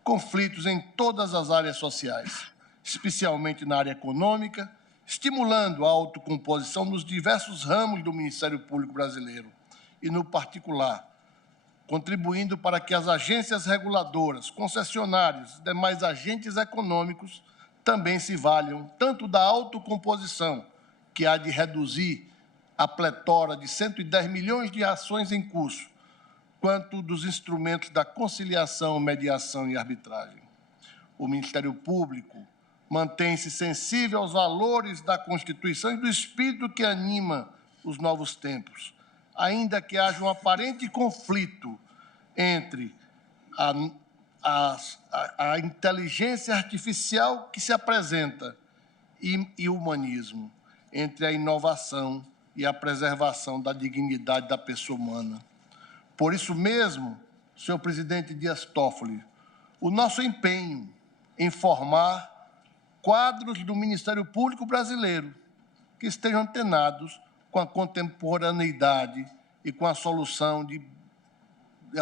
conflitos em todas as áreas sociais, especialmente na área econômica, estimulando a autocomposição nos diversos ramos do Ministério Público Brasileiro e, no particular, contribuindo para que as agências reguladoras, concessionários e demais agentes econômicos também se valham tanto da autocomposição, que há de reduzir a pletora de 110 milhões de ações em curso, quanto dos instrumentos da conciliação, mediação e arbitragem. O Ministério Público mantém-se sensível aos valores da Constituição e do espírito que anima os novos tempos, ainda que haja um aparente conflito entre a inteligência artificial que se apresenta e o humanismo, entre a inovação e a preservação da dignidade da pessoa humana. Por isso mesmo, senhor presidente Dias Toffoli, o nosso empenho em formar quadros do Ministério Público brasileiro que estejam antenados com a contemporaneidade e com a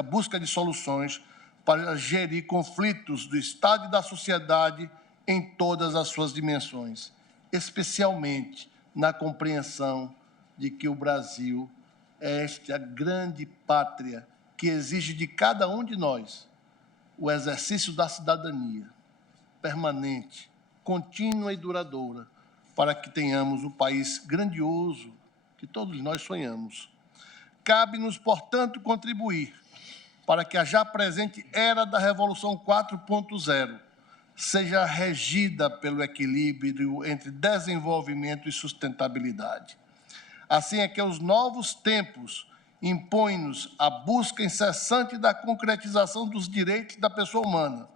busca de soluções para gerir conflitos do Estado e da sociedade em todas as suas dimensões, especialmente na compreensão de que o Brasil é esta grande pátria que exige de cada um de nós o exercício da cidadania permanente, contínua e duradoura, para que tenhamos o país grandioso que todos nós sonhamos. Cabe-nos, portanto, contribuir para que a já presente era da Revolução 4.0 seja regida pelo equilíbrio entre desenvolvimento e sustentabilidade. Assim é que os novos tempos impõem-nos a busca incessante da concretização dos direitos da pessoa humana,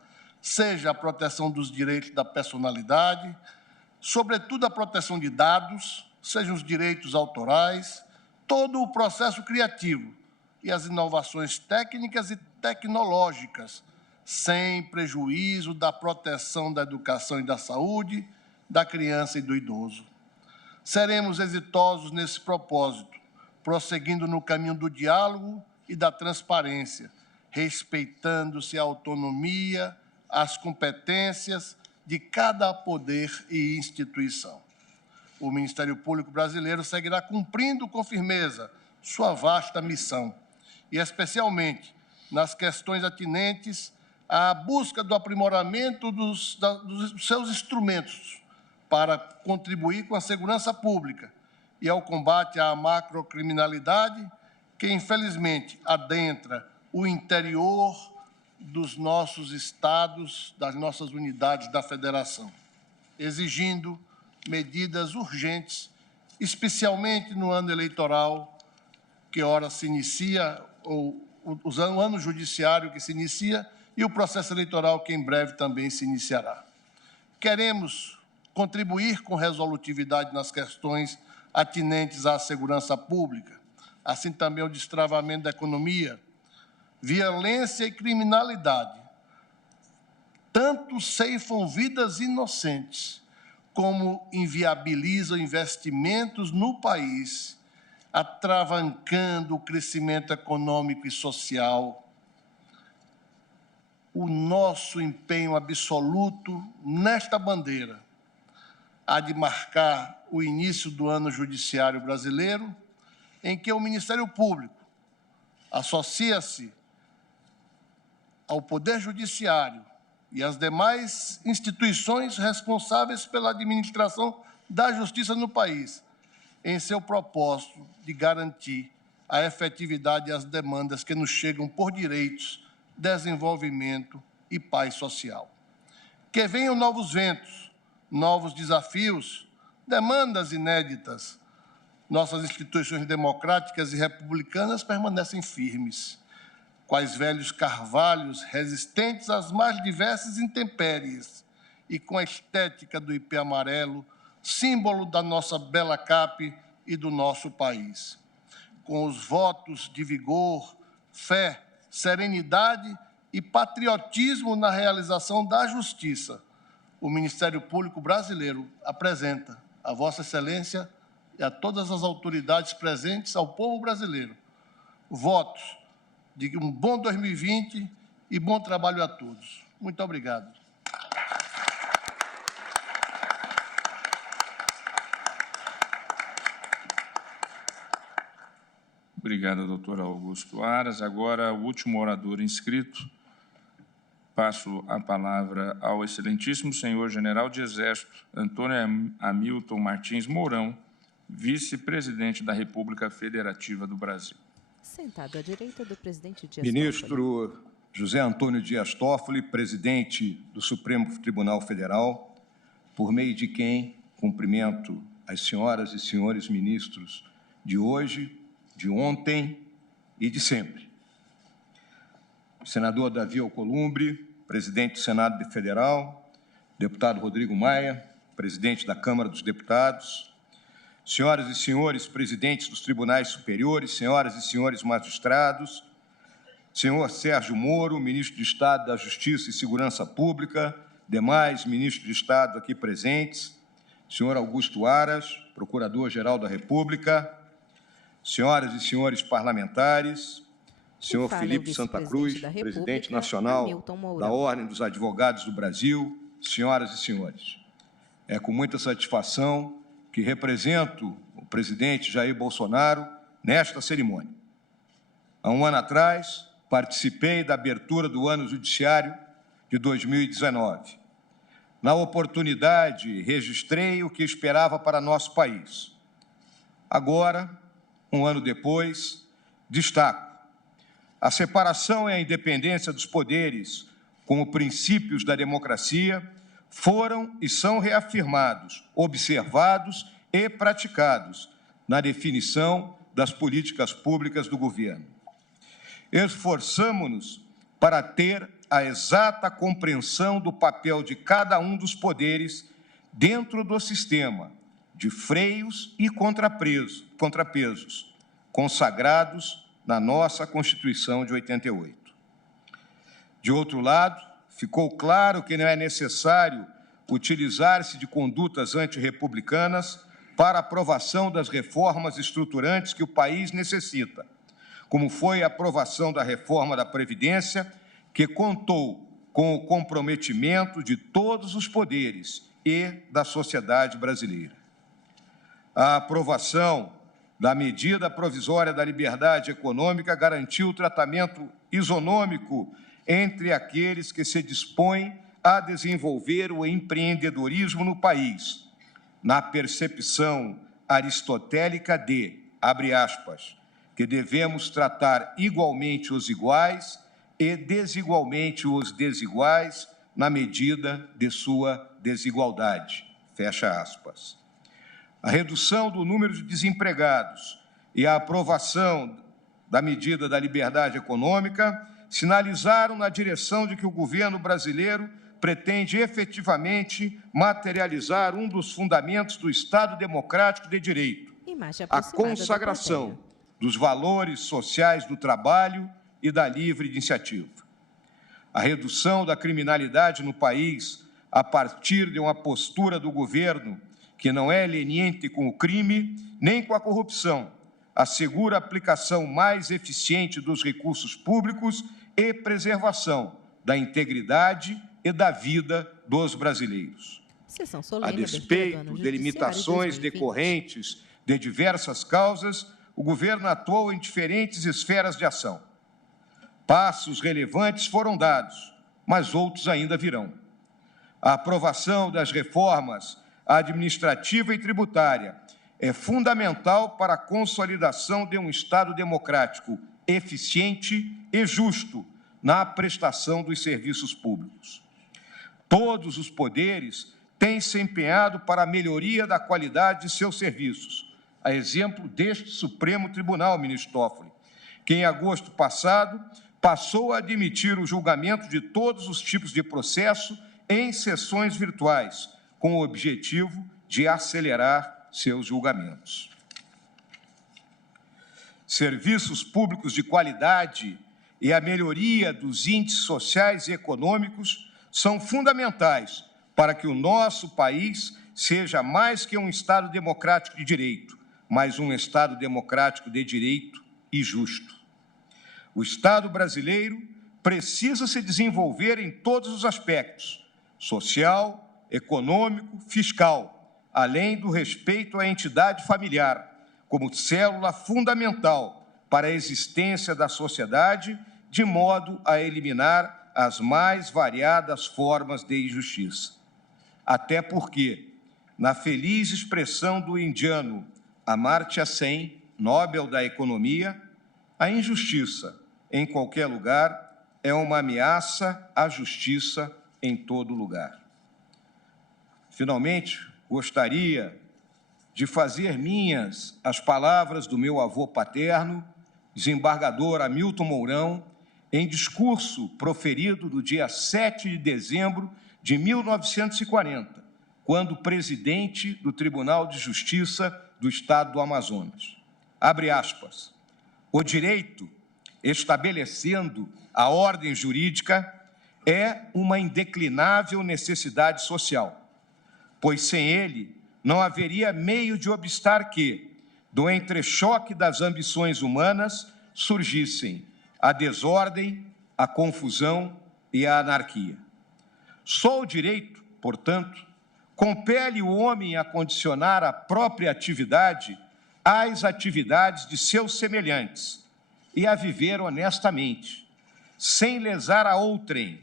seja a proteção dos direitos da personalidade, sobretudo a proteção de dados, sejam os direitos autorais, todo o processo criativo e as inovações técnicas e tecnológicas, sem prejuízo da proteção da educação e da saúde, da criança e do idoso. Seremos exitosos nesse propósito, prosseguindo no caminho do diálogo e da transparência, respeitando-se a autonomia, as competências de cada poder e instituição. O Ministério Público brasileiro seguirá cumprindo com firmeza sua vasta missão, e especialmente nas questões atinentes à busca do aprimoramento dos seus instrumentos para contribuir com a segurança pública e ao combate à macrocriminalidade que, infelizmente, adentra o interior dos nossos estados, das nossas unidades da federação, exigindo medidas urgentes, especialmente no ano eleitoral, que ora se inicia, ou o ano judiciário que se inicia, e o processo eleitoral que em breve também se iniciará. Queremos contribuir com resolutividade nas questões atinentes à segurança pública, assim também ao destravamento da economia. Violência e criminalidade tanto ceifam vidas inocentes, como inviabilizam investimentos no país, atravancando o crescimento econômico e social. O nosso empenho absoluto nesta bandeira há de marcar o início do ano judiciário brasileiro, em que o Ministério Público associa-se ao Poder Judiciário e às demais instituições responsáveis pela administração da justiça no país, em seu propósito de garantir a efetividade e as demandas que nos chegam por direitos, desenvolvimento e paz social. Que venham novos ventos, novos desafios, demandas inéditas. Nossas instituições democráticas e republicanas permanecem firmes, quais velhos carvalhos resistentes às mais diversas intempéries e com a estética do ipê amarelo, símbolo da nossa bela cape e do nosso país. Com os votos de vigor, fé, serenidade e patriotismo na realização da justiça, o Ministério Público brasileiro apresenta a Vossa Excelência e a todas as autoridades presentes ao povo brasileiro votos de um bom 2020 e bom trabalho a todos. Muito obrigado. Obrigado, doutor Augusto Aras. Agora, o último orador inscrito. Passo a palavra ao excelentíssimo senhor general de Exército, Antônio Hamilton Martins Mourão, vice-presidente da República Federativa do Brasil. Sentado à direita do presidente Dias Ministro José Antônio Dias Toffoli, presidente do Supremo Tribunal Federal, por meio de quem cumprimento as senhoras e senhores ministros de hoje, de ontem e de sempre. Senador Davi Alcolumbre, presidente do Senado Federal, deputado Rodrigo Maia, presidente da Câmara dos Deputados, senhoras e senhores presidentes dos tribunais superiores, senhoras e senhores magistrados, senhor Sérgio Moro, ministro de Estado da Justiça e Segurança Pública, demais ministros de Estado aqui presentes, senhor Augusto Aras, procurador-geral da República, senhoras e senhores parlamentares, senhor Felipe Santa Cruz, presidente nacional da Ordem dos Advogados do Brasil, senhoras e senhores. É com muita satisfação que represento o presidente Jair Bolsonaro nesta cerimônia. Há um ano atrás, participei da abertura do Ano Judiciário de 2019. Na oportunidade, registrei o que esperava para nosso país. Agora, um ano depois, destaco: a separação e a independência dos poderes, como princípios da democracia, foram e são reafirmados, observados e praticados na definição das políticas públicas do governo. Esforçamo-nos para ter a exata compreensão do papel de cada um dos poderes dentro do sistema de freios e contrapesos consagrados na nossa Constituição de 88. De outro lado, ficou claro que não é necessário utilizar-se de condutas antirrepublicanas para a aprovação das reformas estruturantes que o país necessita, como foi a aprovação da reforma da Previdência, que contou com o comprometimento de todos os poderes e da sociedade brasileira. A aprovação da medida provisória da liberdade econômica garantiu o tratamento isonômico entre aqueles que se dispõem a desenvolver o empreendedorismo no país, na percepção aristotélica de, abre aspas, que devemos tratar igualmente os iguais e desigualmente os desiguais na medida de sua desigualdade, fecha aspas. A redução do número de desempregados e a aprovação da medida da liberdade econômica sinalizaram na direção de que o governo brasileiro pretende efetivamente materializar um dos fundamentos do Estado Democrático de Direito, a consagração dos valores sociais do trabalho e da livre iniciativa. A redução da criminalidade no país a partir de uma postura do governo que não é leniente com o crime nem com a corrupção, assegura a aplicação mais eficiente dos recursos públicos e preservação da integridade e da vida dos brasileiros. A despeito de limitações decorrentes de diversas causas, o governo atuou em diferentes esferas de ação. Passos relevantes foram dados, mas outros ainda virão. A aprovação das reformas administrativa e tributária é fundamental para a consolidação de um Estado democrático eficiente e justo na prestação dos serviços públicos. Todos os poderes têm se empenhado para a melhoria da qualidade de seus serviços, a exemplo deste Supremo Tribunal, ministro Toffoli, que em agosto passado passou a admitir o julgamento de todos os tipos de processo em sessões virtuais, com o objetivo de acelerar seus julgamentos. Serviços públicos de qualidade e a melhoria dos índices sociais e econômicos são fundamentais para que o nosso país seja mais que um Estado democrático de direito, mas um Estado democrático de direito e justo. O Estado brasileiro precisa se desenvolver em todos os aspectos, social, econômico, fiscal, além do respeito à entidade familiar, como célula fundamental para a existência da sociedade, de modo a eliminar as mais variadas formas de injustiça. Até porque, na feliz expressão do indiano Amartya Sen, Nobel da Economia, A injustiça, em qualquer lugar, é uma ameaça à justiça em todo lugar. Finalmente, gostaria de fazer minhas as palavras do meu avô paterno, desembargador Hamilton Mourão, em discurso proferido no dia 7 de dezembro de 1940, quando presidente do Tribunal de Justiça do Estado do Amazonas. Abre aspas. O direito, estabelecendo a ordem jurídica, é uma indeclinável necessidade social, pois sem ele não haveria meio de obstar que, do entrechoque das ambições humanas, surgissem a desordem, a confusão e a anarquia. Só o direito, portanto, compele o homem a condicionar a própria atividade às atividades de seus semelhantes e a viver honestamente, sem lesar a outrem,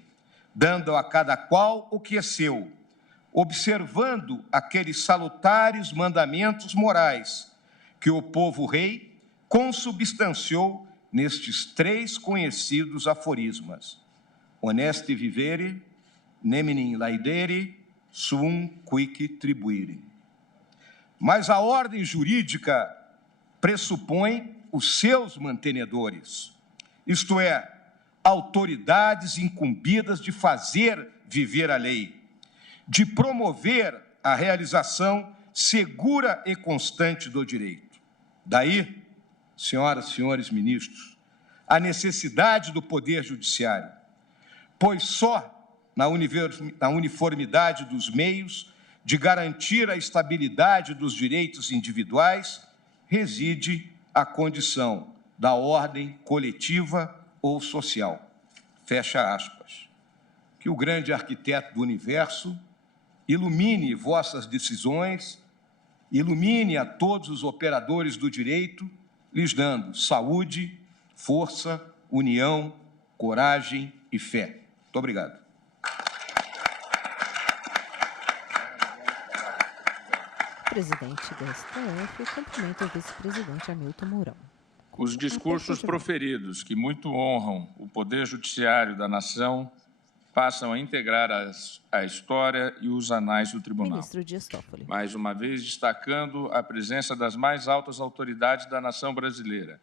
dando a cada qual o que é seu, observando aqueles salutares mandamentos morais que o povo rei consubstanciou nestes 3 conhecidos aforismas: honeste vivere, neminem laedere, suum quic tribuire. Mas a ordem jurídica pressupõe os seus mantenedores, isto é, autoridades incumbidas de fazer viver a lei, de promover a realização segura e constante do direito. Daí, senhoras e senhores ministros, a necessidade do Poder Judiciário, pois só na uniformidade dos meios de garantir a estabilidade dos direitos individuais reside a condição da ordem coletiva ou social. Fecha aspas. Que o grande arquiteto do universo ilumine vossas decisões, ilumine a todos os operadores do direito, lhes dando saúde, força, união, coragem e fé. Muito obrigado. Presidente do STF cumprimenta o vice-presidente Hamilton Mourão. Os discursos proferidos, que muito honram o Poder Judiciário da Nação, passam a integrar a história e os anais do Tribunal. Ministro Dias Toffoli. Mais uma vez, destacando a presença das mais altas autoridades da nação brasileira,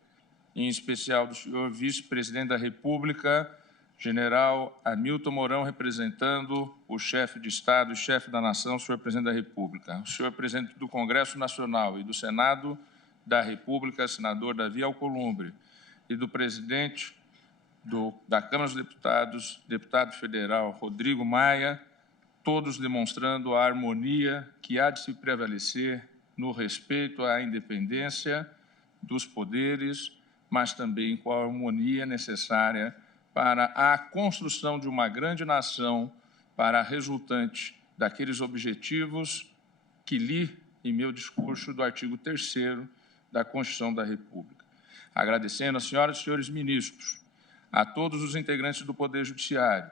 em especial do senhor vice-presidente da República, general Hamilton Mourão, representando o chefe de Estado e chefe da nação, o senhor presidente da República, o senhor presidente do Congresso Nacional e do Senado da República, senador Davi Alcolumbre, e do presidente da Câmara dos Deputados, deputado federal Rodrigo Maia, todos demonstrando a harmonia que há de se prevalecer no respeito à independência dos poderes, mas também com a harmonia necessária para a construção de uma grande nação, para a resultante daqueles objetivos que li em meu discurso do artigo 3º da Constituição da República. Agradecendo às senhoras e senhores ministros, a todos os integrantes do Poder Judiciário,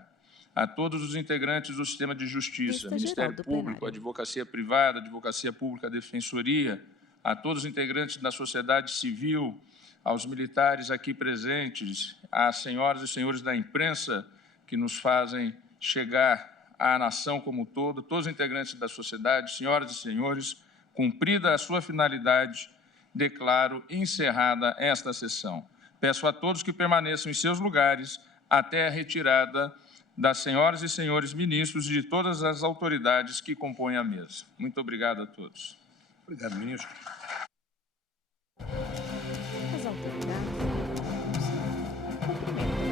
a todos os integrantes do Sistema de Justiça, Ministério Público, Advocacia Privada, Advocacia Pública, Defensoria, a todos os integrantes da sociedade civil, aos militares aqui presentes, às senhoras e senhores da imprensa que nos fazem chegar à nação como um todo, todos os integrantes da sociedade, senhoras e senhores, cumprida a sua finalidade, declaro encerrada esta sessão. Peço a todos que permaneçam em seus lugares até a retirada das senhoras e senhores ministros e de todas as autoridades que compõem a mesa. Muito obrigado a todos. Obrigado, ministro.